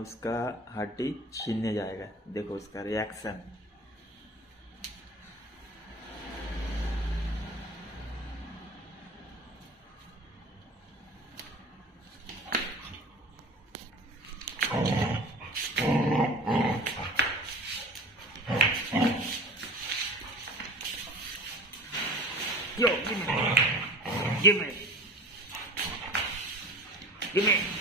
उसका हड्डी छीनने जाएगा। देखो उसका reaction. Yo, give me. Give me.